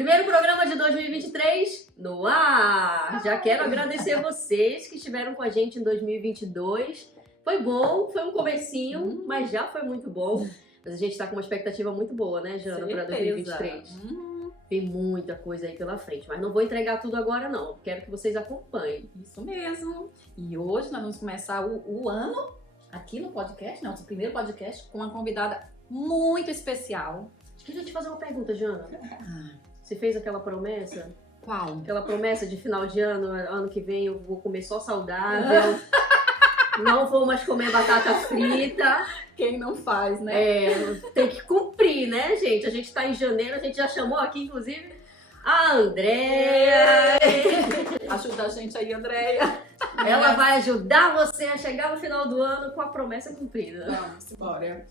Primeiro programa de 2023 no ar! Já quero agradecer a vocês que estiveram com a gente em 2022. Foi bom, foi um comecinho, mas já foi muito bom. Mas a gente tá com uma expectativa muito boa, né, Jana, para 2023. Tem muita coisa aí pela frente, mas não vou entregar tudo agora, não. Quero que vocês acompanhem. Isso mesmo. E hoje nós vamos começar o ano aqui no podcast, nosso primeiro podcast, com uma convidada muito especial. Acho que eu ia te fazer uma pergunta, Jana. Você fez aquela promessa? Qual? Aquela promessa de final de ano que vem eu vou comer só saudável. Não vou mais comer batata frita. Quem não faz, né? Tem que cumprir, né, gente? A gente tá em janeiro, a gente já chamou aqui, inclusive, a Andréia. Ajuda a gente aí, Andréia. Ela vai ajudar você a chegar no final do ano com a promessa cumprida. Vamos embora.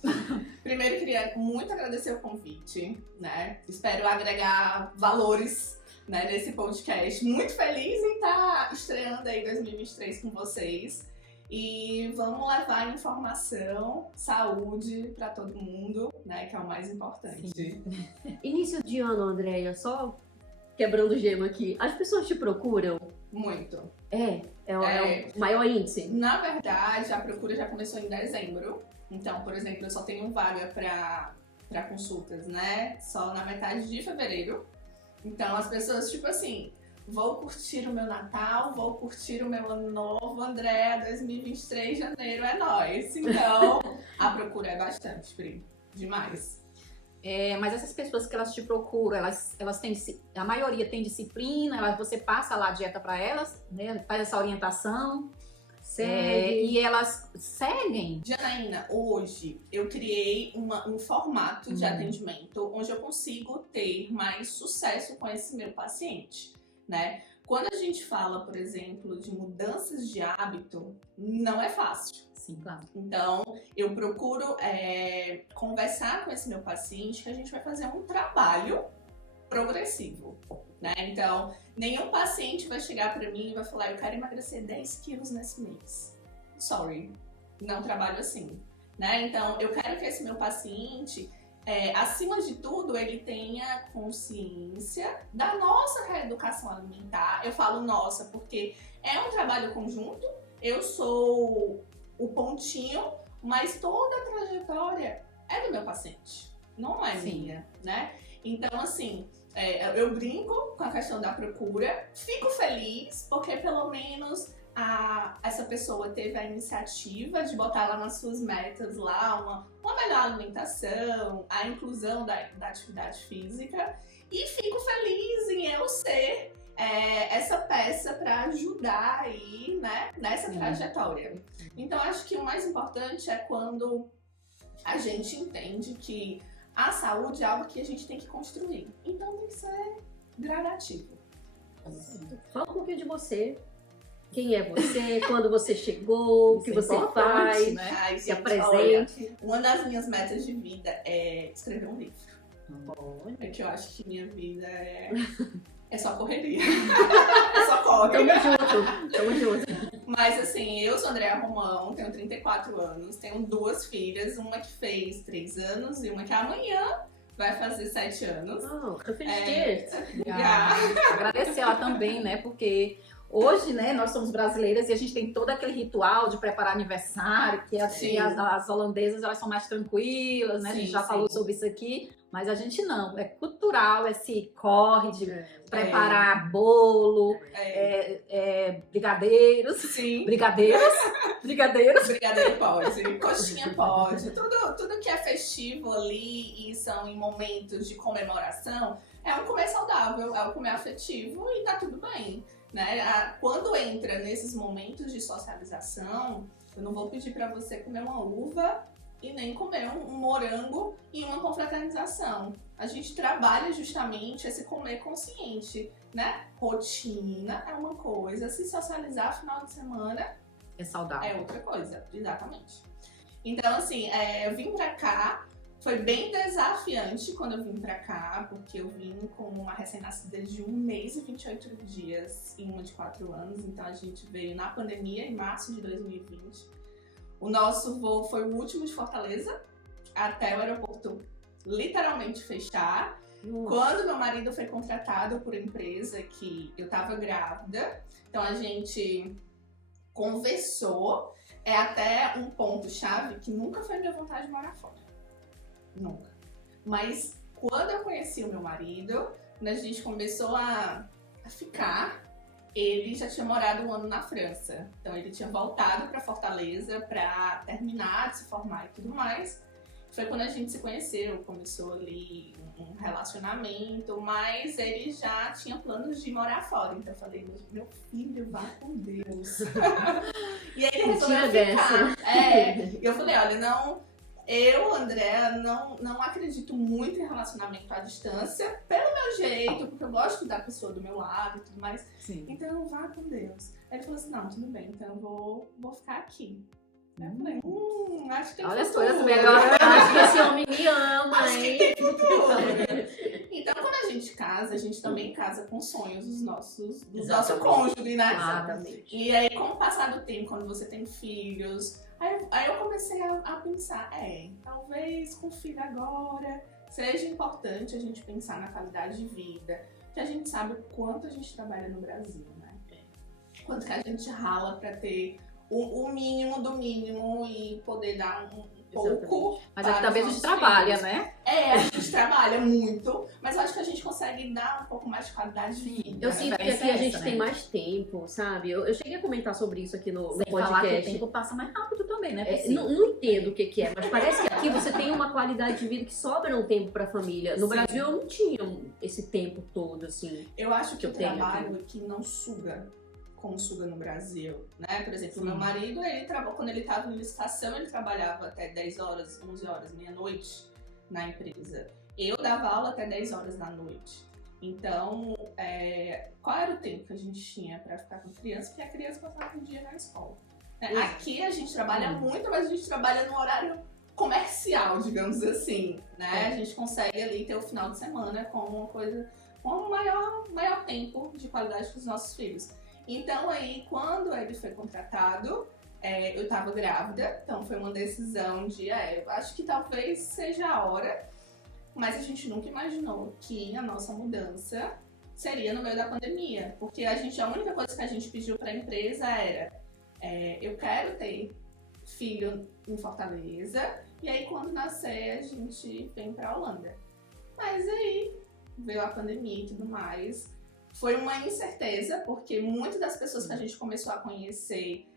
Primeiro, queria muito agradecer o convite, né? Espero agregar valores, né, nesse podcast. Muito feliz em estar estreando aí 2023 com vocês. E vamos levar informação, saúde para todo mundo, né? Que é o mais importante. Sim. Início de ano, Andréia, só quebrando o gelo aqui. As pessoas te procuram? Muito. É o maior índice. Na verdade, a procura já começou em dezembro. Então, por exemplo, eu só tenho vaga para consultas, né? Só na metade de fevereiro. Então, as pessoas, tipo assim, vou curtir o meu Natal, vou curtir o meu Ano Novo, Andréia, 2023, janeiro, é nóis. Então, a procura é bastante, Pri. Demais. Mas essas pessoas que elas te procuram, elas têm, a maioria tem disciplina, você passa lá a dieta para elas, né? Faz essa orientação. E elas seguem. Janaína, hoje eu criei um formato de atendimento onde eu consigo ter mais sucesso com esse meu paciente, né? Quando a gente fala, por exemplo, de mudanças de hábito, não é fácil. Sim, claro. Então, eu procuro conversar com esse meu paciente que a gente vai fazer um trabalho progressivo, né? Então, nenhum paciente vai chegar pra mim e vai falar, eu quero emagrecer 10 quilos nesse mês. Sorry, não trabalho assim, né? Então, eu quero que esse meu paciente, acima de tudo, ele tenha consciência da nossa reeducação alimentar. Eu falo nossa porque é um trabalho conjunto, eu sou o pontinho, mas toda a trajetória é do meu paciente, não é minha, né? Então, assim, eu brinco com a questão da procura, fico feliz porque pelo menos essa pessoa teve a iniciativa de botar lá nas suas metas lá uma melhor alimentação, a inclusão da atividade física, e fico feliz em eu ser essa peça para ajudar aí, né, nessa trajetória. Então, acho que o mais importante é quando a gente entende que a saúde é algo que a gente tem que construir. Então, tem que ser gradativo. Fala um pouquinho de você. Quem é você? Quando você chegou? O que você faz? Né? Ai, Se gente, apresente. olha, uma das minhas metas de vida é escrever um livro. É que eu acho que minha vida é só correria. É só corre. Tamo junto. Mas assim, eu sou Andréia Romão, tenho 34 anos, tenho 2 filhas, uma que fez 3 anos e uma que amanhã vai fazer 7 anos. Tô feliz. Agradecer ela também, né? Porque hoje, né, nós somos brasileiras e a gente tem todo aquele ritual de preparar aniversário, que assim, as holandesas, elas são mais tranquilas, né? A gente já falou sobre isso aqui, mas a gente não. É cultural, esse corre de preparar bolo, brigadeiros. Sim. Brigadeiros. Brigadeiro pode, coxinha pode, tudo que é festivo ali e são em momentos de comemoração, é um comer saudável, é um comer afetivo e tá tudo bem. Né? Quando entra nesses momentos de socialização, eu não vou pedir para você comer uma uva e nem comer um morango em uma confraternização. A gente trabalha justamente esse comer consciente, né? Rotina é uma coisa, se socializar final de semana é saudável. É outra coisa, exatamente. Então, assim, eu vim pra cá. Foi bem desafiante quando eu vim pra cá, porque eu vim com uma recém-nascida de 1 mês e 28 dias e uma de 4 anos. Então a gente veio na pandemia, em março de 2020. O nosso voo foi o último de Fortaleza, até o aeroporto literalmente fechar. Quando meu marido foi contratado por empresa que eu tava grávida, então a gente conversou, é até um ponto-chave que nunca foi minha vontade de morar fora. Nunca. Mas quando eu conheci o meu marido, quando a gente começou a ficar, ele já tinha morado 1 ano na França. Então ele tinha voltado para Fortaleza para terminar de se formar e tudo mais. Foi quando a gente se conheceu, começou ali um relacionamento, mas ele já tinha planos de morar fora. Então eu falei, meu filho, vá com Deus. E aí ele resolveu ficar. E eu falei, olha, eu, Andréa, não acredito muito em relacionamento à distância, pelo meu jeito, porque eu gosto da pessoa do meu lado e tudo mais. Sim. Então vá com Deus. Aí ele falou assim, não, tudo bem, então eu vou ficar aqui. Eu falei, acho que tem Olha as futuro. coisas melhores. Acho que esse homem me ama, Acho que hein? tem futuro. Então, quando a gente casa, a gente também casa com sonhos do nosso cônjuge, né? Exatamente. E aí, com o passar do tempo, quando você tem filhos, aí eu comecei a pensar, talvez com filho agora seja importante a gente pensar na qualidade de vida, que a gente sabe o quanto a gente trabalha no Brasil, né? Quanto que a gente rala pra ter o mínimo do mínimo e poder dar um pouco. Mas aqui talvez a gente trabalha, né? A gente trabalha muito, mas eu acho que a gente consegue dar um pouco mais de qualidade de vida. Eu sinto que aqui a gente tem mais tempo, sabe? Eu cheguei a comentar sobre isso aqui no Sem falar que o podcast. tempo passa mais rápido também, né? Não entendo o que é, mas parece que aqui você tem uma qualidade de vida que sobra um tempo pra família. No Sim. Brasil eu não tinha esse tempo todo, assim. Eu acho que eu o tenho trabalho aqui não suga como suga no Brasil, né? Por exemplo, meu marido, quando ele estava em licitação, ele trabalhava até 10 horas, 11 horas, meia-noite na empresa. Eu dava aula até 10 horas da noite. Então, qual era o tempo que a gente tinha para ficar com criança? Porque a criança passava o dia na escola. Aqui a gente trabalha muito, mas a gente trabalha no horário comercial, digamos assim, né? A gente consegue ali ter o final de semana como uma coisa, com um maior tempo de qualidade para os nossos filhos. Então aí, quando ele foi contratado, eu tava grávida, então foi uma decisão de, eu acho que talvez seja a hora, mas a gente nunca imaginou que a nossa mudança seria no meio da pandemia, porque a única coisa que a gente pediu para a empresa era, eu quero ter filho em Fortaleza, e aí quando nascer a gente vem para Holanda. Mas aí veio a pandemia e tudo mais. Foi uma incerteza, porque muitas das pessoas que a gente começou a conhecer,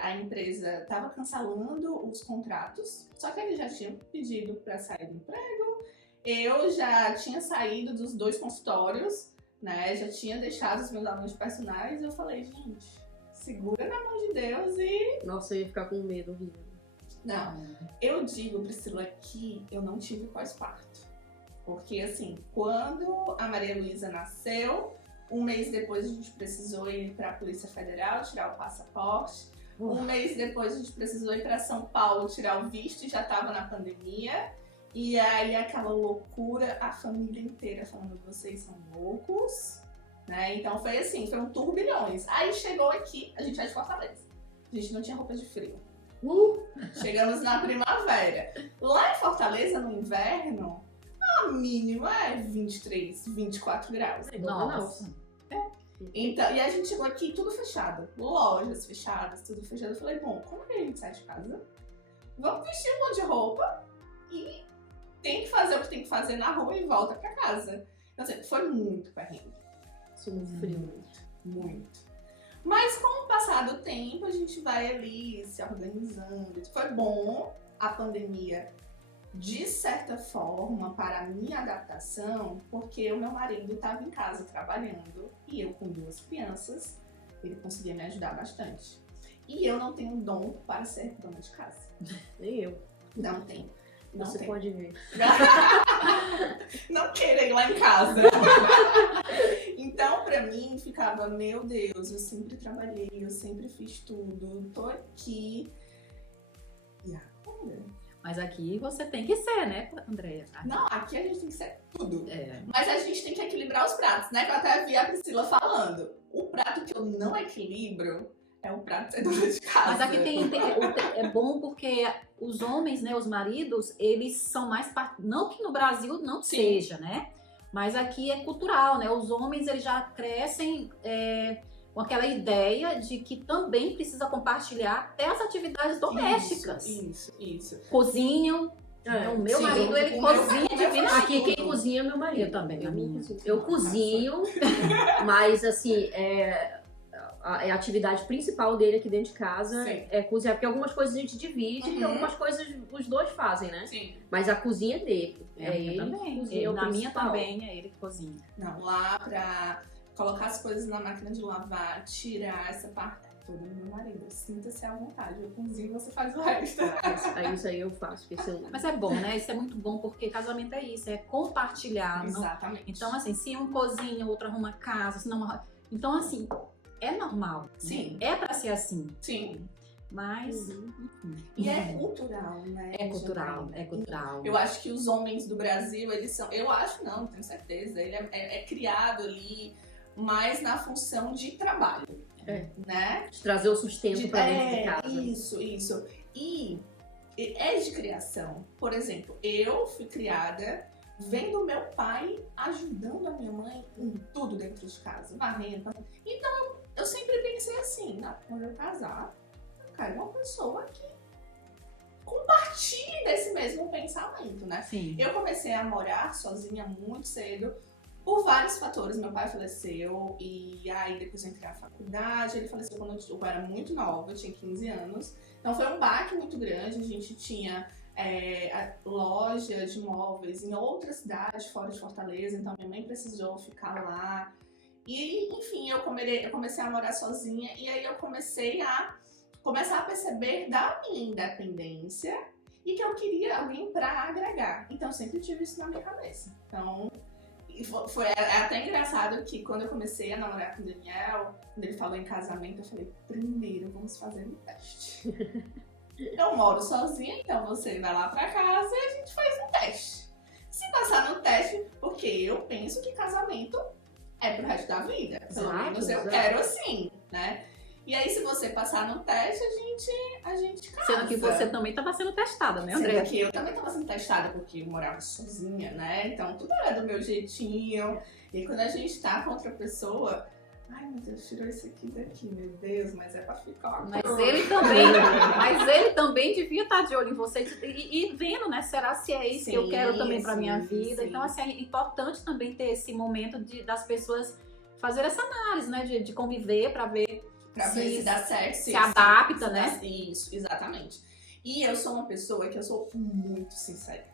a empresa estava cancelando os contratos, só que eles já tinham pedido para sair do emprego, eu já tinha saído dos 2 consultórios, né? Já tinha deixado os meus alunos personais, e eu falei, gente, segura na mão de Deus e... Nossa, eu ia ficar com medo horrível. Não, eu digo, Priscila, que eu não tive pós-parto. Porque, assim, quando a Maria Luísa nasceu, 1 mês depois a gente precisou ir para a Polícia Federal tirar o passaporte. 1 mês depois a gente precisou ir para São Paulo tirar o visto e já estava na pandemia. E aí aquela loucura, a família inteira falando, vocês são loucos, né? Então foi assim, foram turbilhões. Aí chegou aqui, a gente é de Fortaleza. A gente não tinha roupa de frio. Chegamos na primavera. Lá em Fortaleza, no inverno, a mínima é 23, 24 graus. Nossa. Então, e a gente chegou aqui tudo fechado. Lojas fechadas, tudo fechado. Eu falei, bom, como que a gente sai de casa? Vamos vestir um monte de roupa e tem que fazer o que tem que fazer na rua e volta pra casa. Então, assim, foi muito perrengue. Frio. Muito. Mas com o passar do tempo, a gente vai ali se organizando. Foi bom a pandemia, de certa forma, para a minha adaptação, porque o meu marido estava em casa trabalhando e eu com 2 crianças, ele conseguia me ajudar bastante. E eu não tenho dom para ser dona de casa. Nem eu. Não tenho. Não Você tenho. pode ver. Não queira ir lá em casa. Então, pra mim, ficava, meu Deus, eu sempre trabalhei, eu sempre fiz tudo, tô aqui. E agora? Mas aqui você tem que ser, né, Andréa? Não, aqui a gente tem que ser tudo. É. Mas a gente tem que equilibrar os pratos, né? Que eu até vi a Priscila falando. O prato que eu não equilibro é o prato de ser dona de casa. Mas aqui é bom porque os homens, né, os maridos, eles são mais... Não que no Brasil não Sim. seja, né? Mas aqui é cultural, né? Os homens, eles já crescem com aquela ideia de que também precisa compartilhar até as atividades domésticas. Isso. Cozinham. O meu Sim, marido, ele o meu cozinha marido divino. faz Aqui quem tudo. cozinha é meu marido. Eu também, a minha. Eu cozinho, mas assim, a atividade principal dele aqui dentro de casa Sim. é cozinhar, porque algumas coisas a gente divide e Uhum. algumas coisas os dois fazem, né? Sim. Mas a cozinha é dele. É, É ele que também. cozinha, é o Na minha principal. também é ele que cozinha. Não, lá pra colocar as coisas na máquina de lavar, tirar essa parte toda do meu marido. Sinta-se à vontade. Eu cozinho, você faz o resto. Isso aí eu faço, porque eu... Mas é bom, né? Isso é muito bom, porque casamento é isso, é compartilhar. Não... Exatamente. Então, assim, se um cozinha, o outro arruma a casa, se não... Então, assim, é normal. Sim. É pra ser assim. Sim. Mas, Uhum. enfim. E é cultural, né? É cultural, Janaína? é cultural. Eu acho que os homens do Brasil, eles são... Eu acho não, tenho certeza. Ele é criado ali mais na função de trabalho. Né? De trazer o sustento pra dentro de casa. Isso. E é de criação. Por exemplo, eu fui criada vendo meu pai ajudando a minha mãe em tudo dentro de casa, varrendo. Então, eu sempre pensei assim, quando eu casar, eu quero uma pessoa que compartilhe desse mesmo pensamento, né? Sim. Eu comecei a morar sozinha muito cedo por vários fatores. Meu pai faleceu e aí depois eu entrei na faculdade. Ele faleceu quando eu era muito nova, eu tinha 15 anos. Então foi um baque muito grande. A gente tinha a loja de móveis em outra cidade, fora de Fortaleza. Então minha mãe precisou ficar lá. E enfim, eu comecei a morar sozinha. E aí eu comecei a perceber da minha independência e que eu queria alguém para agregar. Então eu sempre tive isso na minha cabeça. Então foi até engraçado que quando eu comecei a namorar com o Daniel, quando ele falou em casamento, eu falei, primeiro vamos fazer um teste. Eu moro sozinha, então você vai lá pra casa e a gente faz um teste. Se passar no teste, porque eu penso que casamento é pro resto da vida. Pelo menos eu quero assim, né? E aí, se você passar no teste, a gente casa. Sendo que você também estava sendo testada, né, André? Sendo que eu também estava sendo testada, porque eu morava sozinha, né? Então, tudo era do meu jeitinho. E quando a gente tá com outra pessoa... Ai, meu Deus, tirou isso aqui daqui, meu Deus, mas é pra ficar. Mas ele também devia estar de olho em você e vendo, né? Será se é isso que eu quero também pra minha vida? Sim. Então, assim, é importante também ter esse momento das pessoas fazer essa análise, né? De conviver pra ver... Pra ver se dá certo. Se adapta, né? Isso, exatamente. E eu sou uma pessoa que eu sou muito sincera.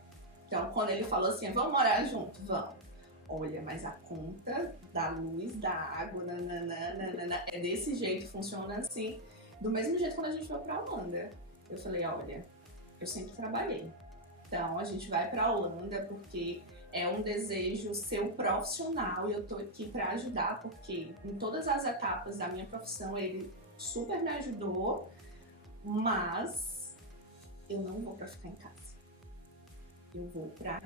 Então, quando ele falou assim, vamos morar junto, vamos. Olha, mas a conta da luz, da água, nananana, é desse jeito, funciona assim. Do mesmo jeito quando a gente foi pra Holanda. Eu falei, olha, eu sempre trabalhei. Então, a gente vai pra Holanda porque é um desejo seu profissional e eu tô aqui pra ajudar, porque em todas as etapas da minha profissão ele super me ajudou, mas eu não vou pra ficar em casa. Eu vou pra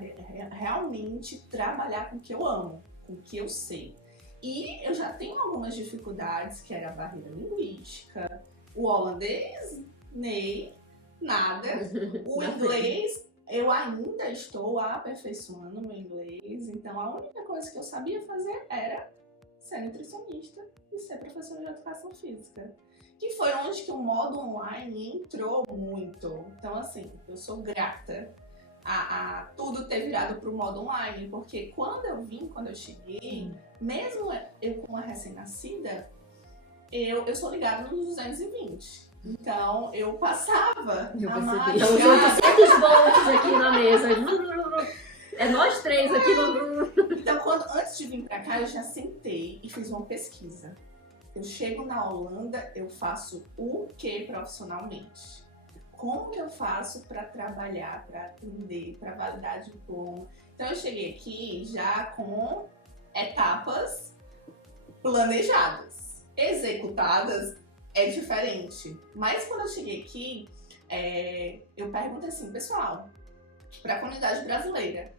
realmente trabalhar com o que eu amo, com o que eu sei. E eu já tenho algumas dificuldades, que era a barreira linguística, o holandês, nem nada, o inglês... Eu ainda estou aperfeiçoando meu inglês, então a única coisa que eu sabia fazer era ser nutricionista e ser professora de educação física. Que foi onde que o modo online entrou muito. Então, assim, eu sou grata a tudo ter virado para o modo online, porque quando eu cheguei, mesmo eu com uma recém-nascida, eu sou ligada nos 220. Então, eu passava Eu a percebi. Então, os 800 volts aqui na mesa. É nós três aqui no... Então, antes de vir pra cá, eu já sentei e fiz uma pesquisa. Eu chego na Holanda, eu faço o que profissionalmente? Como que eu faço para trabalhar, para atender, para validar diploma? Então, eu cheguei aqui já com etapas planejadas, executadas. É diferente. Mas quando eu cheguei aqui, eu pergunto assim, pessoal, para a comunidade brasileira,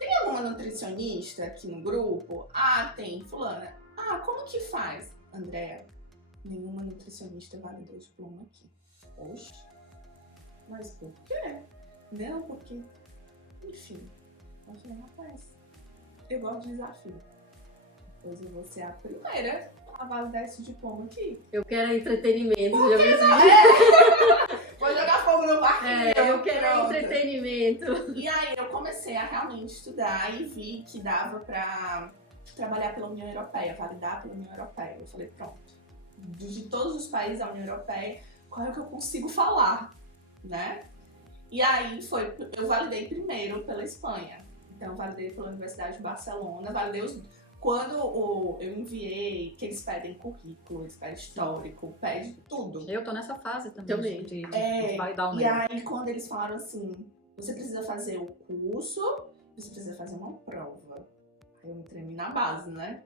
tem alguma nutricionista aqui no grupo? Ah, tem, fulana. Ah, como que faz? Andréa, nenhuma nutricionista validou o diploma aqui. Oxe, mas por quê? Não, porque... Enfim, eu falei, rapaz, eu gosto de desafio. Pois eu vou ser a primeira a validar esse diploma aqui. Eu quero entretenimento, já vi esse vídeo. Vou jogar fogo no barquinho. Eu quero pronto. entretenimento. E aí eu comecei a realmente estudar e vi que dava pra trabalhar pela União Europeia, validar pela União Europeia. Eu falei, pronto, de todos os países da União Europeia, qual é o que eu consigo falar, né? E aí eu validei primeiro pela Espanha. Então eu validei pela Universidade de Barcelona, validei quando eu enviei, que eles pedem currículo, eles pedem histórico, pedem tudo. Eu tô nessa fase também. Também. De validar o E meu. aí, quando eles falaram assim, você precisa fazer o curso, você precisa fazer uma prova. Aí eu me tremi na base, né?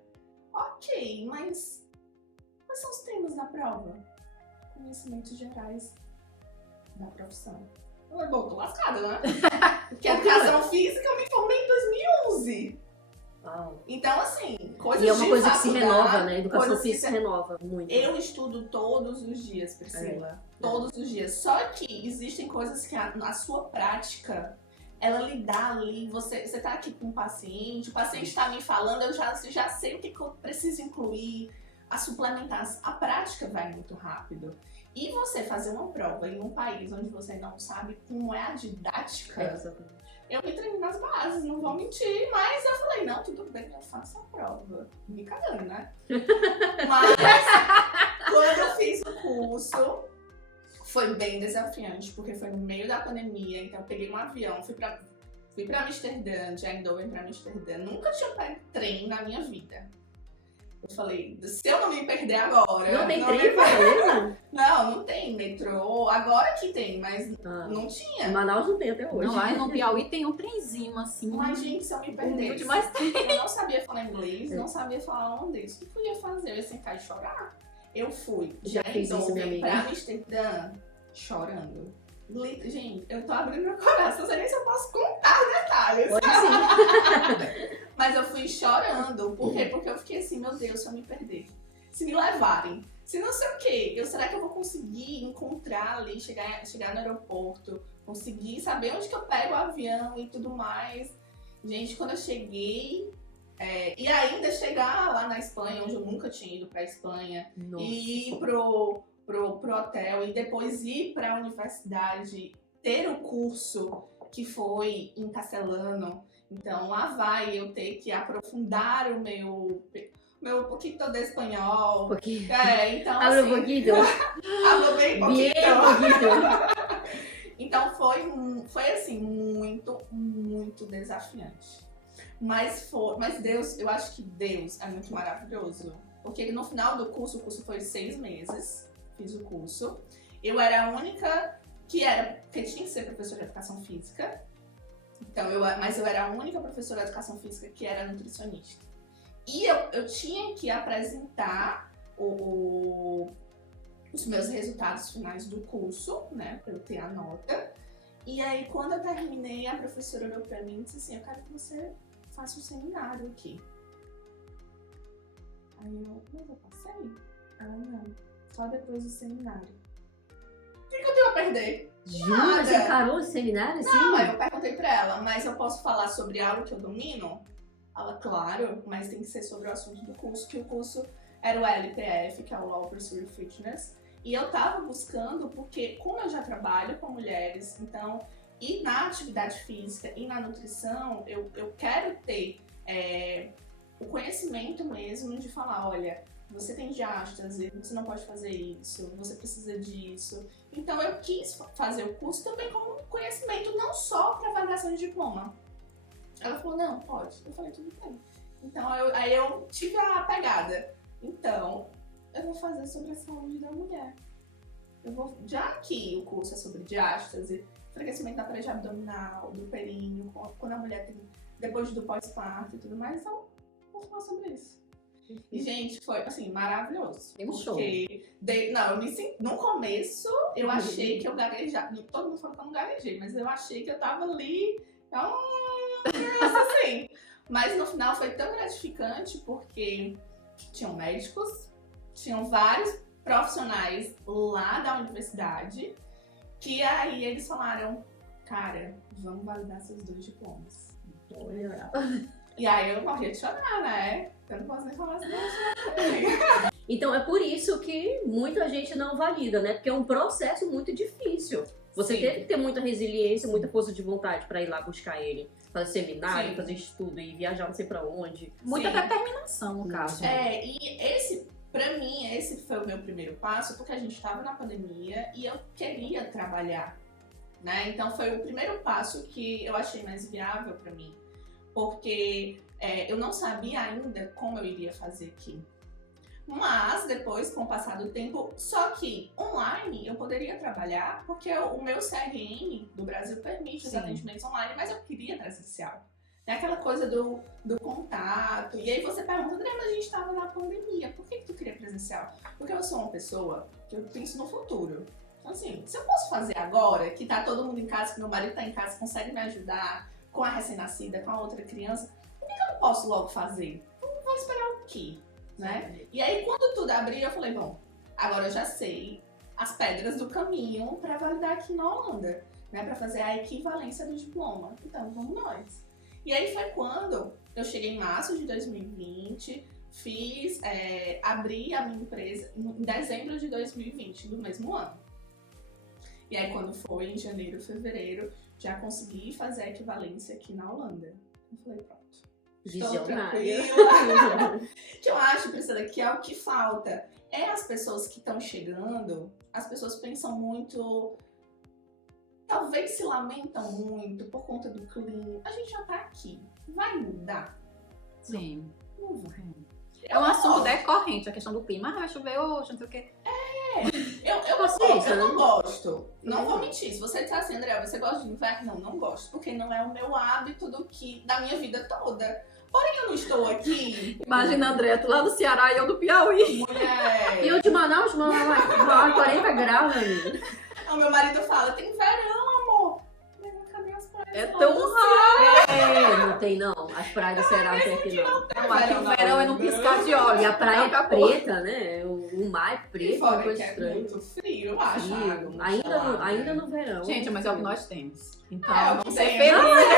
Ok, mas quais são os temas da prova? Conhecimentos gerais da profissão. Eu falei, bom, tô lascada, né? Porque a educação física eu me formei em 2011. Uau. Então, assim, coisas E é uma de coisa que se faculdade, renova, né? A educação coisas que física se renova muito. Eu estudo todos os dias, Priscila. Todos os dias. Só que existem coisas que a sua prática, ela lhe dá ali. Você tá aqui com um paciente, o paciente tá me falando, eu já sei o que eu preciso incluir, a suplementação. A prática vai muito rápido. E você fazer uma prova em um país onde você não sabe como é a didática, Exatamente. eu me treinei nas bases, não vou mentir, mas eu falei, não, tudo bem, eu faço a prova. Me cagando, né? Mas quando eu fiz o curso, foi bem desafiante, porque foi no meio da pandemia, então eu peguei um avião, fui pra Amsterdã, de Eindhoven pra Amsterdã. Nunca tinha pego trem na minha vida. Eu falei, se eu não me perder agora... Não tem trem, Fortaleza? Não tem metrô. Agora que tem, mas não tinha. Em Manaus não tem até hoje. Não, lá no Piauí tem um trenzinho assim. Mas, gente, se eu me perdesse, demais. eu não sabia falar inglês, não sabia falar holandês. O que eu ia fazer? Eu ia sentar e chorar. Eu fui Já fiz isso, minha amiga. pra Amsterdã chorando. Gente, eu tô abrindo meu coração, não sei nem se eu posso contar detalhes. Pode sim. Mas eu fui chorando. Por quê? Porque eu fiquei assim, meu Deus, se eu me perder. Se me levarem. Se não sei o quê. Será que eu vou conseguir encontrar ali, chegar no aeroporto? Conseguir saber onde que eu pego o avião e tudo mais. Gente, quando eu cheguei... e ainda chegar lá na Espanha, onde eu nunca tinha ido pra Espanha. Nossa. E ir pro hotel. E depois ir pra universidade. Ter o curso que foi em Castelano. Então, lá vai eu ter que aprofundar o meu pouquinho de espanhol. Porque... Então, Hablo assim, poquito. hablo bem pouquinho. Bien poquito. Então, foi assim, muito, muito desafiante. Mas Deus, eu acho que Deus é muito maravilhoso. Porque no final do curso, o curso foi 6 meses, fiz o curso. Eu era a única que tinha que ser professora de educação física. Então, mas eu era a única professora de educação física que era nutricionista. E eu tinha que apresentar os meus resultados finais do curso, né, pra eu ter a nota. E aí, quando eu terminei, a professora olhou pra mim e disse assim, eu quero que você faça um seminário aqui. Aí mas eu passei? Ela, não, só depois do seminário. O que eu tenho a perder? Jura? Você encarou o seminário assim? Não, aí eu perguntei pra ela, mas eu posso falar sobre algo que eu domino? Ela, claro, mas tem que ser sobre o assunto do curso, que o curso era o LPF, que é o Law Pursuit Fitness. E eu tava buscando, porque como eu já trabalho com mulheres, então, e na atividade física e na nutrição, eu quero ter o conhecimento mesmo de falar, olha, você tem diástase, você não pode fazer isso, você precisa disso. Então eu quis fazer o curso também como conhecimento, não só para validação de diploma. Ela falou, não, pode. Eu falei, tudo bem. Então aí eu tive a pegada. Então, eu vou fazer sobre a saúde da mulher. Já que o curso é sobre diástase, enfraquecimento da parede abdominal, do períneo, quando a mulher tem, depois do pós-parto e tudo mais, então eu vou falar sobre isso. E, gente, foi, assim, maravilhoso. Tem um show. No começo, eu achei que eu gaguejava. Todo mundo falou que eu não gaguejei, mas eu achei que eu tava ali, assim. Mas no final foi tão gratificante, porque tinham médicos, tinham vários profissionais lá da universidade, que aí eles falaram, cara, vamos validar seus 2 diplomas. E aí eu morria de chorar, né? Eu não posso nem falar assim, Então é por isso que muita gente não valida, né? Porque é um processo muito difícil. Você Sim. teve que ter muita resiliência, muita força de vontade pra ir lá buscar ele. Fazer seminário, Sim. fazer estudo e viajar não sei pra onde. Muita Sim. determinação, no caso. E esse, pra mim, esse foi o meu primeiro passo, porque a gente tava na pandemia e eu queria trabalhar, né? Então foi o primeiro passo que eu achei mais viável pra mim, porque eu não sabia ainda como eu iria fazer aqui. Mas depois, com o passar do tempo, só que online eu poderia trabalhar, porque o meu CRM do Brasil permite os Sim. atendimentos online, mas eu queria presencial. É aquela coisa do contato. E aí você pergunta, André, mas a gente estava na pandemia, por que tu queria presencial? Porque eu sou uma pessoa que eu penso no futuro. Então assim, se eu posso fazer agora, que tá todo mundo em casa, que meu marido tá em casa, consegue me ajudar com a recém-nascida, com a outra criança, por que eu não posso logo fazer? Então vou esperar o quê? Né? E aí quando tudo abriu, eu falei, bom, agora eu já sei as pedras do caminho para validar aqui na Holanda, né? Para fazer a equivalência do diploma. Então vamos nós. E aí foi quando eu cheguei em março de 2020, abri a minha empresa em dezembro de 2020, do mesmo ano. E aí quando foi em janeiro, fevereiro, já consegui fazer a equivalência aqui na Holanda. Eu falei, pronto. Estou Visionária. tranquila. Que eu acho, Priscila, que é o que falta. As pessoas que estão chegando, as pessoas pensam muito, talvez se lamentam muito por conta do clima. A gente já tá aqui. Vai mudar? Sim. Não vai. É um assunto decorrente, a questão do clima. Ah, vai chover hoje, não sei o quê. Paciência, Eu não né? gosto. Não vou mentir. Se você disser assim, André, você gosta de inverno? Não gosto. Porque não é o meu hábito da minha vida toda. Porém, eu não estou aqui. Imagina, André, tu lá do Ceará e eu do Piauí. Mulher. E eu de Manaus, 40 graus, amigo. O meu marido fala, tem verão, amor. Mas cadê as praias? É tão raro. Não tem não. As praias do Ceará não tem aqui não. Não, aqui o verão é num piscar de olhos. E a praia é Acabou. preta, né? O mar é E preto, uma fora coisa que é estranha. muito frio, eu acho. a água Frio. muito Ainda, gelada. ainda no verão. Gente, mas é o que nós temos. Então, É o que vamos ser temos. felizes.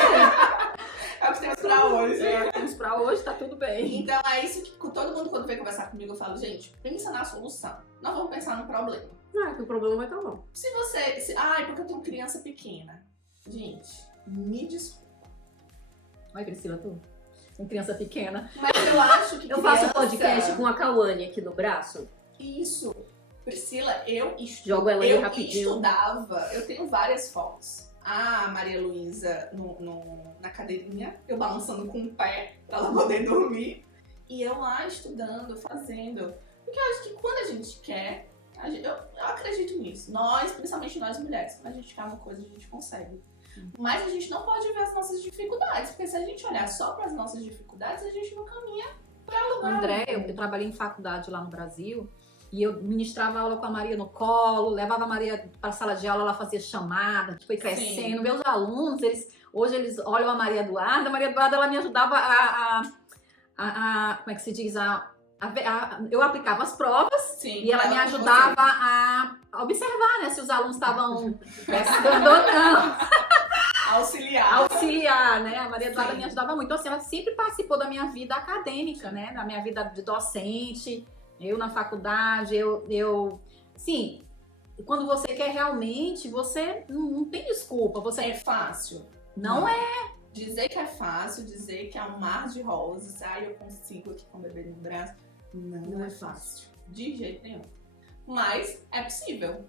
É o que temos pra hoje. É o que temos pra hoje, tá tudo bem. Então é isso que todo mundo quando vem conversar comigo eu falo, gente, pensa na solução. Não vamos pensar no problema. Ah, que o problema vai estar lá. Se você... Ai, porque eu tenho criança pequena. Gente, me desculpa. Vai, Priscila, tu? Com criança pequena. Mas eu acho que Eu faço criança- podcast com a Cauane aqui no braço. Isso. Priscila, eu Jogo ela aí eu rapidinho. estudava, eu tenho várias fotos. A Maria Luísa na cadeirinha, eu balançando com o pé pra ela poder dormir. E eu lá estudando, fazendo. Porque eu acho que quando a gente quer, eu acredito nisso. Nós, principalmente nós mulheres, quando a gente quer uma coisa, a gente consegue. Mas a gente não pode ver as nossas dificuldades, porque se a gente olhar só para as nossas dificuldades, a gente não caminha para lugar. André, eu trabalhei em faculdade lá no Brasil e eu ministrava aula com a Maria no colo, levava a Maria para a sala de aula, ela fazia chamada, foi crescendo. Sim. Meus alunos, hoje eles olham a Maria Eduarda ela me ajudava como é que se diz? Eu aplicava as provas Sim, e ela me com ajudava a observar, né, se os alunos estavam estudando ou não. auxiliar. Auxiliar, né? A Maria Eduarda Sim. me ajudava muito. Então, assim, ela sempre participou da minha vida acadêmica, né? Da minha vida de docente, eu na faculdade, Sim, quando você quer realmente, você não tem desculpa. Você É fácil. não é. Dizer que é fácil, dizer que é um mar de rosas, eu consigo aqui com o bebê no braço, não é fácil. De jeito nenhum. Mas é possível.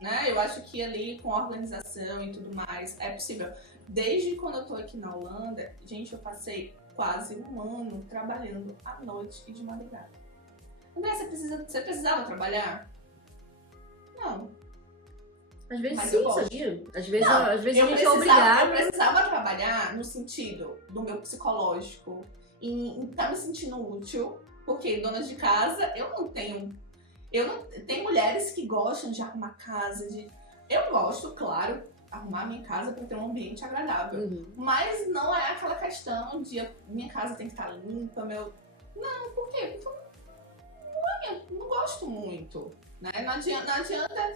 Né? Eu acho que ali com organização e tudo mais é possível. Desde quando eu tô aqui na Holanda, gente, eu passei quase um ano trabalhando à noite e de madrugada. André, você precisava trabalhar? Não. Às vezes Mas eu sim, gosto. sabia? Às vezes, Não, às vezes a Eu gente é obrigado. precisava trabalhar no sentido do meu psicológico, em estar me sentindo útil, porque donas de casa, tem mulheres que gostam de arrumar casa, eu gosto, claro, arrumar minha casa para ter um ambiente agradável. Uhum. Mas não é aquela questão de minha casa tem que estar limpa, Não, por quê? Porque eu não gosto muito, né? Não adianta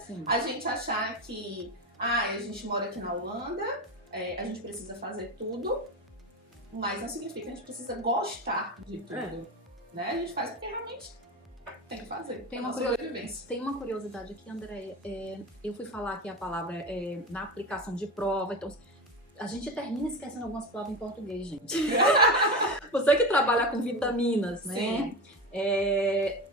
Sim. a gente achar que a gente mora aqui na Holanda, a gente precisa fazer tudo mas não significa que a gente precisa gostar de tudo. Né? A gente faz porque realmente tem que fazer. Tem uma curiosidade aqui, André. Eu fui falar aqui a palavra na aplicação de prova, então a gente termina esquecendo algumas palavras em português, gente. Você que trabalha com vitaminas, né? Sim.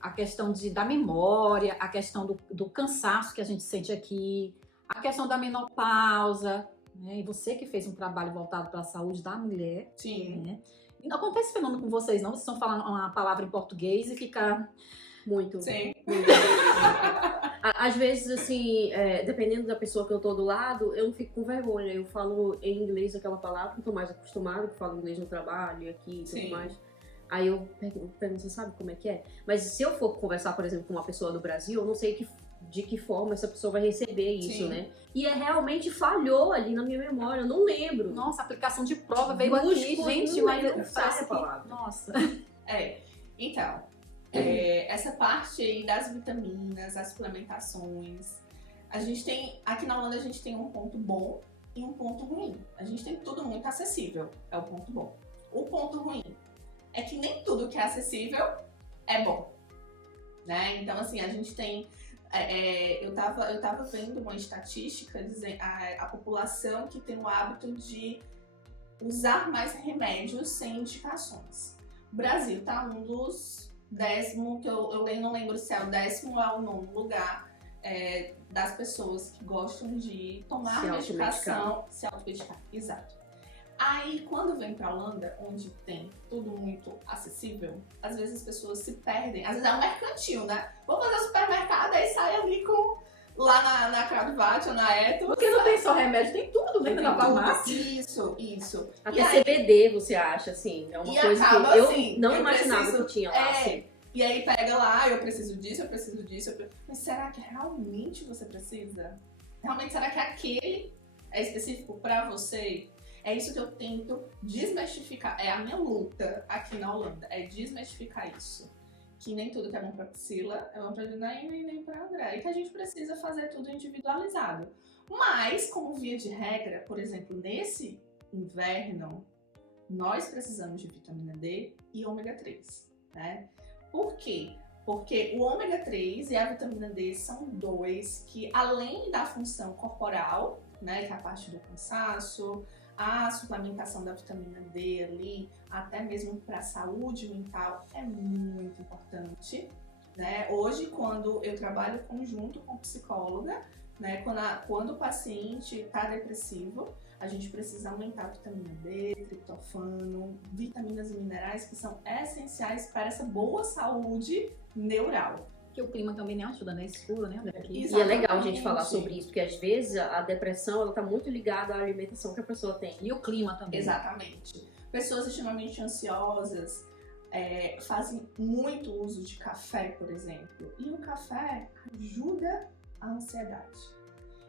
A questão da memória, a questão do cansaço que a gente sente aqui, a questão da menopausa, né? E você que fez um trabalho voltado para a saúde da mulher. Sim. Né? E não acontece fenômeno com vocês, não? Vocês estão falando uma palavra em português e fica... Muito. Sim. Muito. Às vezes, assim, dependendo da pessoa que eu tô do lado, eu não fico com vergonha. Eu falo em inglês aquela palavra, que eu tô mais acostumada, que eu falo inglês no trabalho e aqui e tudo Sim. mais. Aí eu pergunto, você sabe como é que é? Mas se eu for conversar, por exemplo, com uma pessoa do Brasil, eu não sei de que forma essa pessoa vai receber isso, Sim. né? E realmente falhou ali na minha memória, eu não lembro. Nossa, a aplicação de prova veio Busco, aqui, gente, não mas lembro, sai parece a que... palavra. Nossa. Então, essa parte aí das vitaminas, as suplementações, a gente tem, aqui na Holanda a gente tem um ponto bom e um ponto ruim. A gente tem tudo muito acessível, é o ponto bom. O ponto ruim é que nem tudo que é acessível é bom, né? Então, assim, a gente tem... eu tava vendo uma estatística dizendo a população que tem o hábito de usar mais remédios sem indicações. O Brasil tá um dos 10º, que eu não lembro se é o 10º ou é o 9º lugar das pessoas que gostam de tomar medicação, se automedicar. Exato. Aí, quando vem pra Holanda, onde tem tudo muito acessível, às vezes as pessoas se perdem. Às vezes é um mercantil, né? Vou fazer supermercado, aí sai ali lá na Kruidvat ou na Etos. Porque não tem só remédio, tem tudo dentro da farmácia. Isso. Até CBD, você acha, assim, é uma E coisa acaba que eu assim, não eu imaginava preciso- que tinha lá, assim. E aí pega lá, eu preciso disso. Mas será que realmente você precisa? Realmente, será que aquele é específico pra você? É isso que eu tento desmistificar. É a minha luta aqui na Holanda, é desmistificar isso. Que nem tudo que é bom pra Priscila é bom pra Janaína e nem pra André. E que a gente precisa fazer tudo individualizado. Mas, como via de regra, por exemplo, nesse inverno, nós precisamos de vitamina D e ômega 3, né? Por quê? Porque o ômega 3 e a vitamina D são dois que, além da função corporal, né, que é a parte do cansaço, a suplementação da vitamina D ali, até mesmo para a saúde mental, é muito importante, né? Hoje, quando eu trabalho conjunto com psicóloga, né, quando o paciente está depressivo, a gente precisa aumentar a vitamina D, triptofano, vitaminas e minerais que são essenciais para essa boa saúde neural. Que o clima também nem ajuda, né? Escuro, né? Aqui. E é legal a gente falar sobre isso, porque às vezes a depressão ela tá muito ligada à alimentação que a pessoa tem. E o clima também. Exatamente. Pessoas extremamente ansiosas fazem muito uso de café, por exemplo. E o café ajuda a ansiedade.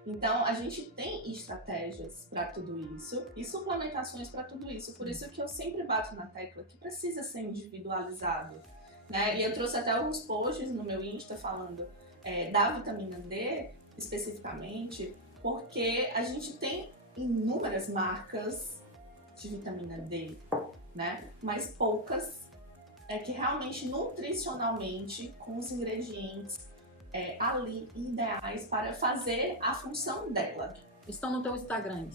Então, a gente tem estratégias para tudo isso e suplementações para tudo isso. Por isso que eu sempre bato na tecla que precisa ser individualizado, né? E eu trouxe até alguns posts no meu Insta falando da vitamina D, especificamente, porque a gente tem inúmeras marcas de vitamina D, né? Mas poucas que realmente, nutricionalmente, com os ingredientes ali ideais para fazer a função dela. Estão no teu Instagram,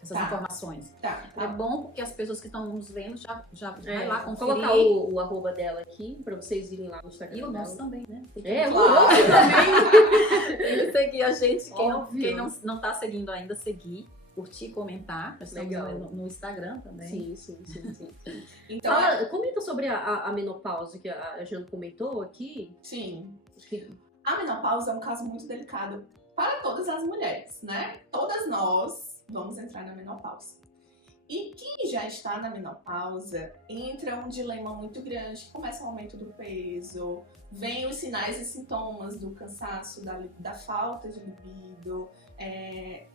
essas informações. Tá. É bom porque as pessoas que estão nos vendo já vai lá Vou conferir. colocar o arroba dela aqui pra vocês irem lá no Instagram. E o nosso dela. também, né? O Claro. nosso também. Tem que seguir a gente. Óbvio. Quem não tá seguindo ainda, seguir, curtir, comentar. Nós estamos Legal. no Instagram também. Sim. Então, Comenta sobre a menopausa que a Jana comentou aqui. sim. Que A menopausa é um caso muito delicado para todas as mulheres, né? Todas nós vamos entrar na menopausa. E quem já está na menopausa entra um dilema muito grande, que começa o aumento do peso, vem os sinais e sintomas do cansaço, da falta de libido,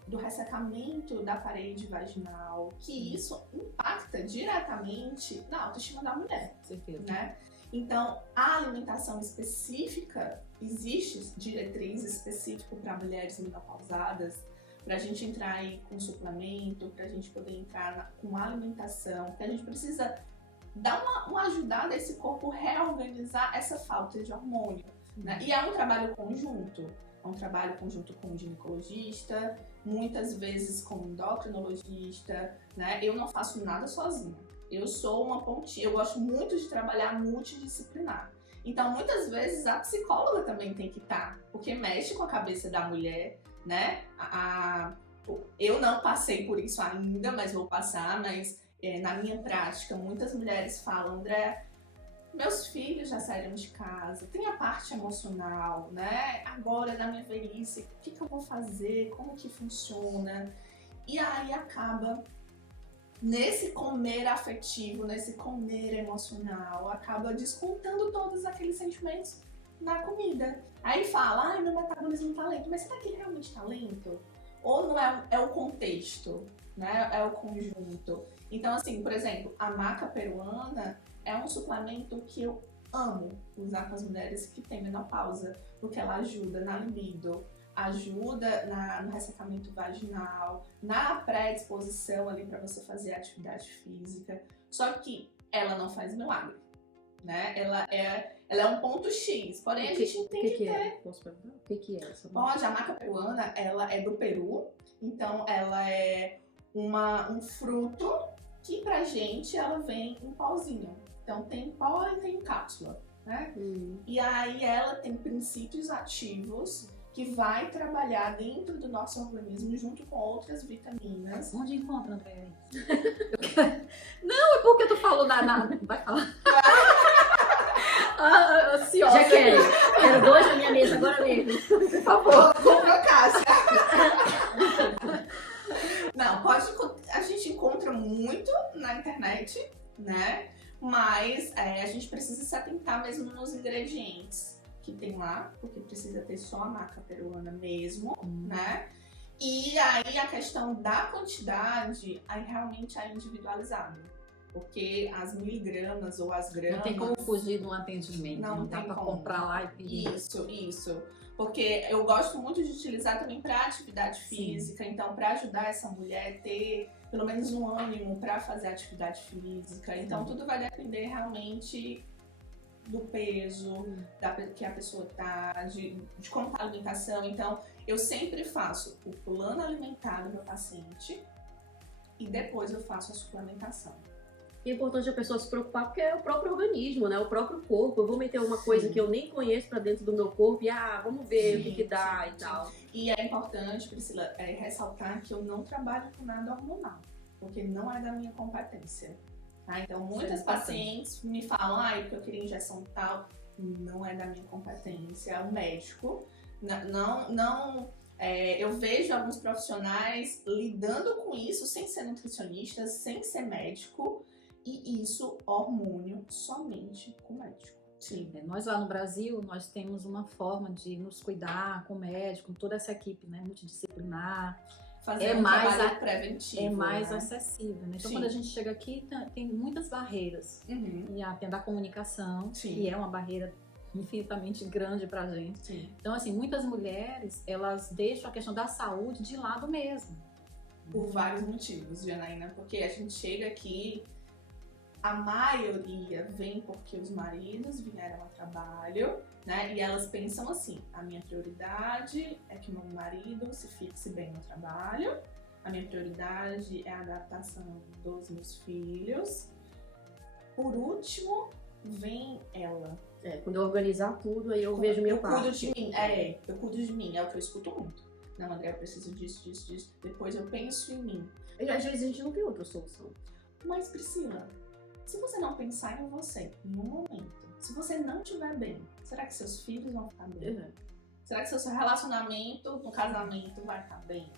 do ressecamento da parede vaginal, que isso impacta diretamente na autoestima da mulher, Com certeza. né? Então, a alimentação específica, existe diretriz específica para mulheres menopausadas, pra gente entrar aí com suplemento, pra gente poder entrar com alimentação, porque a gente precisa dar uma ajudada a esse corpo reorganizar essa falta de hormônio, né? E é um trabalho conjunto. É um trabalho conjunto com o ginecologista, muitas vezes com o endocrinologista, né? Eu não faço nada sozinha. Eu sou uma pontinha, eu gosto muito de trabalhar multidisciplinar. Então, muitas vezes, a psicóloga também tem que estar, porque mexe com a cabeça da mulher, né? Eu não passei por isso ainda, mas vou passar, mas na minha prática, muitas mulheres falam, André, meus filhos já saíram de casa, tem a parte emocional, né? Agora, na minha velhice, o que eu vou fazer? Como que funciona? E aí acaba, nesse comer afetivo, nesse comer emocional, acaba descontando todos aqueles sentimentos na comida. Aí fala, ai, meu metabolismo tá lento, mas será que realmente tá lento? Ou não é o contexto, né? É o conjunto. Então, assim, por exemplo, a maca peruana é um suplemento que eu amo usar com as mulheres que têm menopausa, porque ela ajuda na libido, ajuda no ressecamento vaginal, na pré-disposição ali para você fazer atividade física. Só que ela não faz milagre, né? Ela é um ponto X, porém a gente tem que ter. Posso perguntar? O que é essa? Pode, a maca peruana, ela é do Peru, então ela é um fruto que pra gente ela vem em pauzinho. Então tem pó e tem cápsula, né? E aí ela tem princípios ativos que vai trabalhar dentro do nosso organismo junto com outras vitaminas. Onde encontra, André? Não, é porque tu falou vai falar. Ansiosa. Já quero 2 na minha mesa agora mesmo. Por favor. Compra a caixa. Não, a gente encontra muito na internet, né? Mas a gente precisa se atentar mesmo nos ingredientes que tem lá, porque precisa ter só a maca peruana mesmo, né? E aí a questão da quantidade, aí realmente é individualizado. Porque as miligramas ou as gramas... Não tem como fugir de um atendimento. Não dá tem pra como. comprar lá e pedir. Isso. Porque eu gosto muito de utilizar também para atividade física. Então, para ajudar essa mulher a ter pelo menos um ânimo para fazer atividade física. Então, tudo vai depender realmente do peso que a pessoa tá, de como tá a alimentação. Então, eu sempre faço o plano alimentar do meu paciente e depois eu faço a suplementação. É importante a pessoa se preocupar porque é o próprio organismo, né? O próprio corpo. Eu vou meter uma coisa que eu nem conheço pra dentro do meu corpo e vamos ver o que dá e tal. E é importante, Priscila, ressaltar que eu não trabalho com nada hormonal, porque não é da minha competência. Tá? Então, muitas pacientes me falam, porque eu queria injeção tal, não é da minha competência, é o médico. Eu vejo alguns profissionais lidando com isso sem ser nutricionista, sem ser médico, e isso, hormônio, somente com médico. Sim. Nós lá no Brasil, nós temos uma forma de nos cuidar com o médico, com toda essa equipe, né, multidisciplinar. Fazer um trabalho preventivo. É mais acessível, né? Então, quando a gente chega aqui, tem muitas barreiras. E tem da comunicação, que é uma barreira infinitamente grande pra gente. Sim. Então, assim, muitas mulheres, elas deixam a questão da saúde de lado mesmo. Por vários motivos, Janaína, porque a gente chega aqui, a maioria vem porque os maridos vieram a trabalho, né? E elas pensam assim, a minha prioridade é que meu marido se fixe bem no trabalho, a minha prioridade é a adaptação dos meus filhos. Por último, vem ela. Quando eu organizar tudo, aí eu vejo minha parte. Eu cuido de mim, é o que eu escuto muito. Não, André, eu preciso disso. Depois eu penso em mim. E às vezes a gente não tem outra solução. Mas, Priscila, se você não pensar em você, no momento, se você não estiver bem, será que seus filhos vão ficar bem? Será que seu relacionamento no casamento vai estar bem?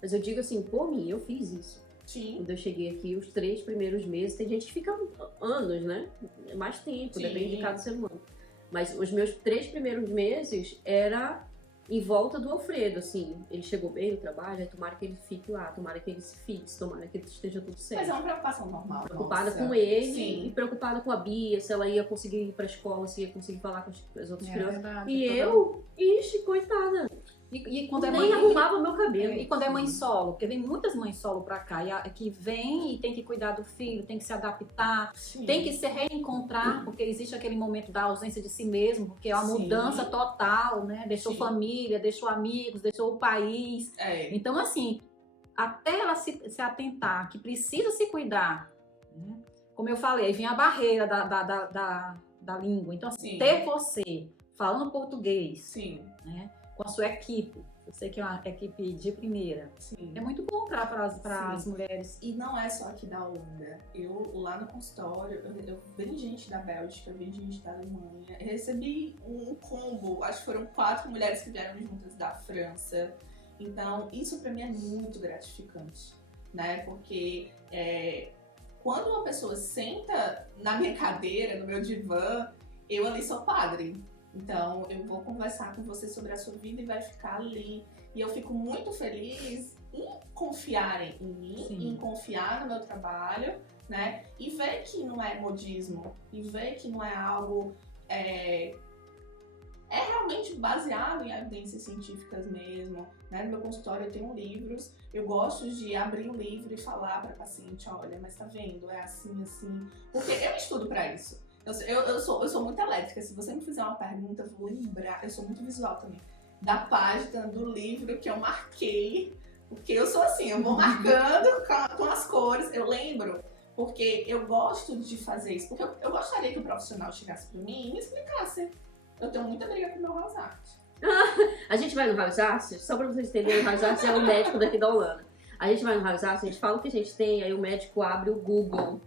Mas eu digo assim, por mim, eu fiz isso. Sim. Quando eu cheguei aqui, os 3 primeiros meses, tem gente que fica anos, né? Mais tempo, depende de cada ser humano. Mas os meus 3 primeiros meses era em volta do Alfredo, assim. Ele chegou bem no trabalho, tomara que ele fique lá, tomara que ele se fixe, tomara que ele esteja tudo certo. Mas é uma preocupação normal. Preocupada com ele e preocupada com a Bia, se ela ia conseguir ir pra escola, se ia conseguir falar com as outras crianças. Verdade, E eu, coitada. E quando é Nem arrumava o meu cabelo. E quando é mãe solo, porque vem muitas mães solo pra cá, que vem e tem que cuidar do filho, tem que se adaptar, Sim. tem que se reencontrar, porque existe aquele momento da ausência de si mesmo, porque é uma Sim. mudança total, né? Deixou Sim. família, deixou amigos, deixou o país. Então, assim, até ela se atentar que precisa se cuidar, né? Como eu falei, vem a barreira da língua. Então, assim, Sim. ter você falando português, Sim. né? Com a sua equipe, eu sei que é uma equipe de primeira, Sim. é muito bom para as mulheres. E não é só aqui da Holanda. Eu, lá no consultório, eu vi gente da Bélgica, vi gente da Alemanha. Eu recebi um combo, acho que foram 4 mulheres que vieram juntas da França. Então, isso pra mim é muito gratificante, né? Porque quando uma pessoa senta na minha cadeira, no meu divã, eu ali sou padre. Então, eu vou conversar com você sobre a sua vida e vai ficar ali. E eu fico muito feliz em confiarem em mim, Sim. em confiar no meu trabalho, né? E ver que não é modismo, e ver que não é algo... É realmente baseado em evidências científicas mesmo, né? No meu consultório eu tenho livros, eu gosto de abrir o livro e falar para paciente, olha, mas tá vendo, é assim, assim. Porque eu estudo para isso. Eu sou muito elétrica. Se você me fizer uma pergunta, eu vou lembrar. Eu sou muito visual também. Da página do livro que eu marquei. Porque eu sou assim, eu vou marcando com as cores. Eu lembro. Porque eu gosto de fazer isso. Porque eu gostaria que o profissional chegasse pra mim e me explicasse. Eu tenho muita briga com o meu Rosart. A gente vai no Rosart, só pra vocês entenderem, o Rosart é o médico daqui da Holanda. A gente vai no Rosart, a gente fala o que a gente tem, aí o médico abre o Google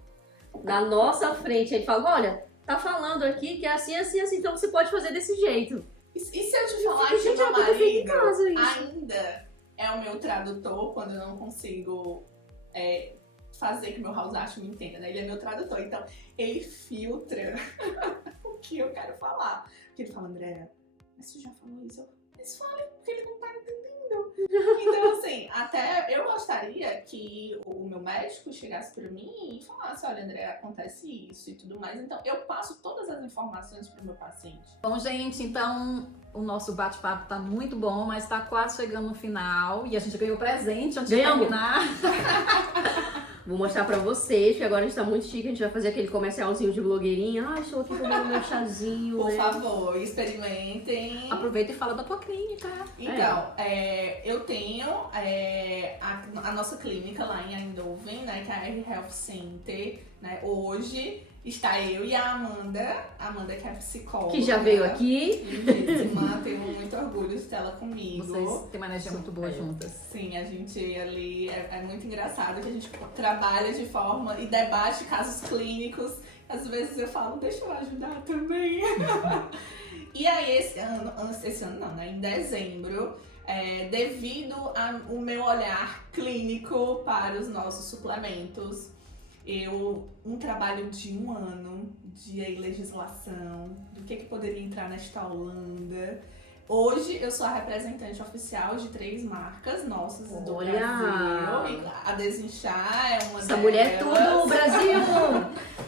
na nossa frente. Ele fala, olha, tá falando aqui que é assim, assim, assim, então você pode fazer desse jeito. E se eu te falar que o meu marido ainda é o meu tradutor quando eu não consigo fazer que o meu Rosart me entenda, né? Ele é meu tradutor, então ele filtra o que eu quero falar. Porque ele fala, Andréa, mas você já falou isso? Mas fale, porque ele não tá entendendo. Então, assim, até eu gostaria que o meu médico chegasse pra mim e falasse, olha, André, acontece isso e tudo mais. Então, eu passo todas as informações pro meu paciente. Bom, gente, então o nosso bate-papo tá muito bom, mas tá quase chegando no final. E a gente ganhou presente antes de terminar. Vou mostrar pra vocês, que agora a gente tá muito chique, a gente vai fazer aquele comercialzinho de blogueirinha. Ah, estou aqui tomando meu chazinho. Por favor, experimentem. Aproveita e fala da tua clínica. Então, eu tenho a nossa clínica lá em Eindhoven, né, que é a R Health Center, né, hoje está eu e a Amanda que é psicóloga. Que já veio aqui. Tenho muito orgulho de ter ela comigo. Vocês têm uma energia muito boa juntas. Sim, a gente ali é muito engraçado que a gente trabalha de forma e debate casos clínicos. Às vezes eu falo, deixa eu ajudar também. E aí esse ano não, né? Em dezembro, devido ao meu olhar clínico para os nossos suplementos, um trabalho de 1 ano de legislação, do que poderia entrar nesta Holanda. Hoje eu sou a representante oficial de 3 marcas nossas do Brasil. A Desinchar é uma Essa mulher é tudo, Brasil!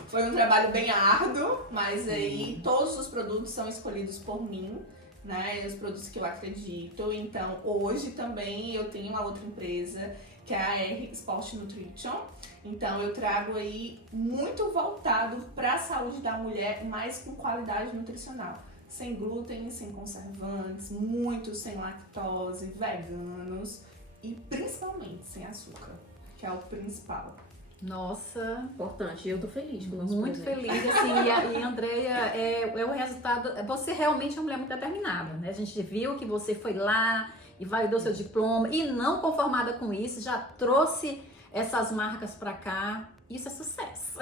Foi um trabalho bem árduo, mas aí todos os produtos são escolhidos por mim, né? Os produtos que eu acredito. Então, hoje também eu tenho uma outra empresa, que é a R Sport Nutrition. Então, eu trago aí muito voltado para a saúde da mulher, mas com qualidade nutricional. Sem glúten, sem conservantes, muito sem lactose, veganos e principalmente sem açúcar, que é o principal. Nossa, importante. Eu tô feliz com o nosso muito presente. feliz, assim, e a Andréia é o resultado. Você realmente é uma mulher muito determinada, né? A gente viu que você foi lá e validou seu diploma e não conformada com isso, já trouxe essas marcas pra cá. Isso é sucesso.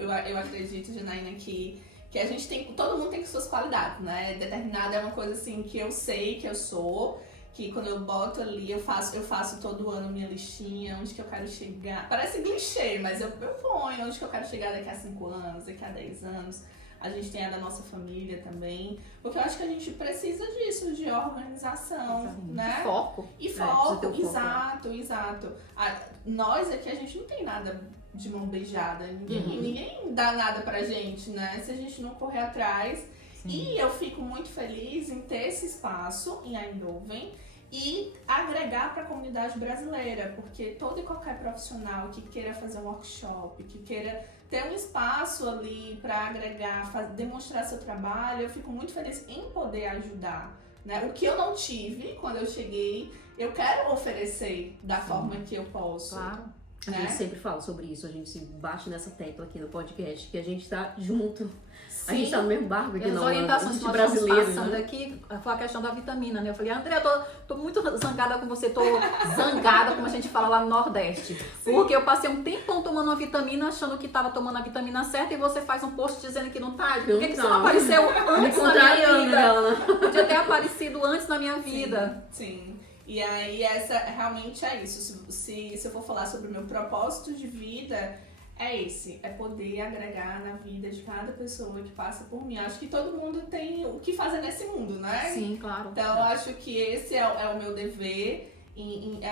Eu acredito, Janaína, que a gente tem, todo mundo tem suas qualidades, né? Determinada é uma coisa assim que eu sei que eu sou, que quando eu boto ali, eu faço todo ano minha listinha, onde que eu quero chegar. Parece clichê, mas eu ponho onde que eu quero chegar daqui a 5 anos, daqui a 10 anos. A gente tem a da nossa família também, porque eu acho que a gente precisa disso, de organização, né? Foco. E foco, exato. Nós aqui, a gente não tem nada de mão beijada, ninguém dá nada pra gente, né? Se a gente não correr atrás. E eu fico muito feliz em ter esse espaço em Eindhoven e agregar para a comunidade brasileira, porque todo e qualquer profissional que queira fazer um workshop, que queira ter um espaço ali para agregar, demonstrar seu trabalho, eu fico muito feliz em poder ajudar, né? O que eu não tive quando eu cheguei, eu quero oferecer da forma que eu posso. Claro. A gente sempre fala sobre isso, a gente se bate nessa tecla aqui no podcast, que a gente tá junto. A gente tá no mesmo barco aqui, As não, orientações que nós brasileiro, estamos passando né? aqui foi a questão da vitamina, né? Eu falei, André, eu tô muito zangada com você, tô zangada, como a gente fala lá no Nordeste. Sim. Porque eu passei um tempão tomando uma vitamina, achando que tava tomando a vitamina certa, e você faz um post dizendo que não tá. Por que você não apareceu Me antes na minha contrariando vida? ela. Podia ter aparecido antes na minha vida. Sim. E aí, essa realmente é isso. Se eu for falar sobre o meu propósito de vida, é esse. É poder agregar na vida de cada pessoa que passa por mim. Acho que todo mundo tem o que fazer nesse mundo, né? Sim, claro. Então, eu acho que esse é o meu dever.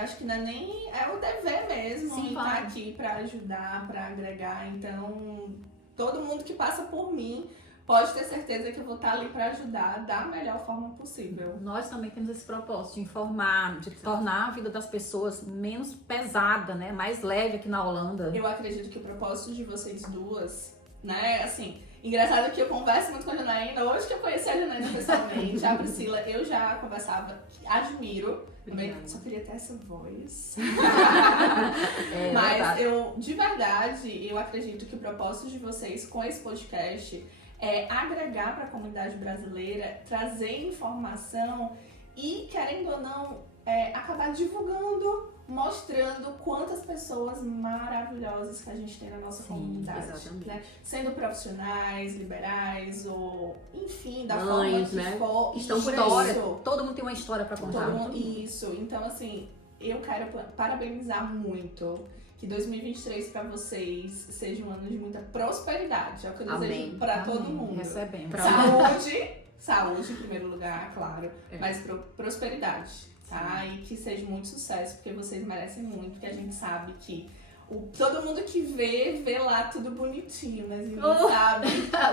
Acho que não é nem... É o dever mesmo. Sim, em claro. estar aqui pra ajudar, pra agregar. Então, todo mundo que passa por mim pode ter certeza que eu vou estar ali pra ajudar da melhor forma possível. Nós também temos esse propósito de informar, de tornar a vida das pessoas menos pesada, né? Mais leve aqui na Holanda. Eu acredito que o propósito de vocês duas, né, assim, engraçado que eu converso muito com a Janaína, hoje que eu conheci a Janaína pessoalmente, a Priscila, eu já conversava, admiro, também Obrigada. só queria ter essa voz. É, Mas verdade. de verdade, eu acredito que o propósito de vocês com esse podcast é agregar para a comunidade brasileira, trazer informação e, querendo ou não, acabar divulgando, mostrando quantas pessoas maravilhosas que a gente tem na nossa Sim, comunidade. exatamente. Né? Sendo profissionais, liberais ou, enfim, da Mães, forma que né? for. Que estão por História, Isso. todo mundo tem uma história pra contar. Todo mundo- Isso. Então, assim, eu quero parabenizar muito. Que 2023 pra vocês seja um ano de muita prosperidade. É o que eu Amém. desejo pra todo Amém. mundo. Recebemos. Pra- Saúde em primeiro lugar, claro. É. Mas prosperidade, tá? E que seja muito sucesso, porque vocês merecem muito. Porque a gente sabe que todo mundo que vê lá tudo bonitinho, mas ninguém sabe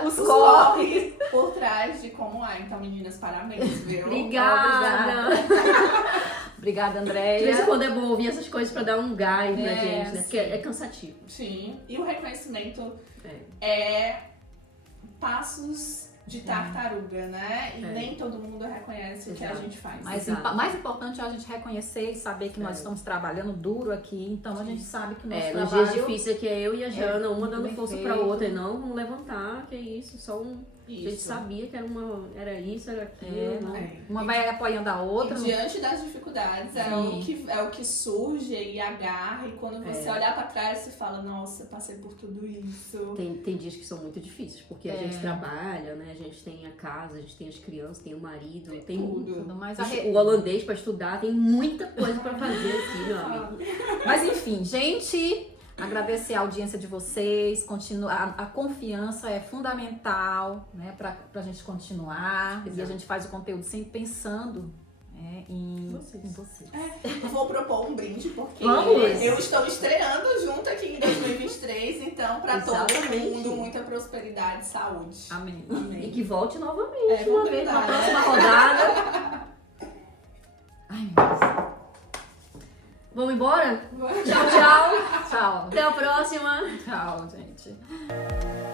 Os os corre. corre por trás de como é. Então, meninas, parabéns, viu? Obrigada! Obrigada, De vez em Andréia. quando é bom ouvir essas coisas pra dar um gás na É, gente, né? Porque sim. é cansativo. Sim, e o reconhecimento é passos de tartaruga, né? E É. nem todo mundo reconhece o que a Exato. gente faz. Mas Exato. mais importante é a gente reconhecer e saber que nós É. estamos trabalhando duro aqui, então a gente sabe que o nosso Nos trabalho... dias difíceis aqui é eu e a Jana, uma muito dando bem força feito. pra outra. E não, vamos levantar, que é isso, só um... A gente Isso. sabia que era isso, era aquilo. É, não. É. Uma vai apoiando a outra. E diante das dificuldades Sim. é o que surge e agarra. E quando você olhar pra trás, você fala, nossa, passei por tudo isso. Tem dias que são muito difíceis, porque a gente trabalha, né? A gente tem a casa, a gente tem as crianças, tem o marido, tem Tudo, mas, o holandês pra estudar, tem muita coisa pra fazer aqui, meu amigo. mas enfim, gente, agradecer a audiência de vocês, a confiança é fundamental, né, pra gente continuar. Exato. E a gente faz o conteúdo sempre pensando em Vocês. vocês. Eu vou propor um brinde, porque Vamos! eu estou estreando junto aqui em 2023. Então, pra todo Exatamente. mundo, muita prosperidade e saúde. Amém. E Amém. que volte novamente, Vamos uma vez, na brindar, próxima né? rodada. Ai, meu Deus. Vamos embora? Tchau, tchau. Tchau. Até a próxima. Tchau, gente.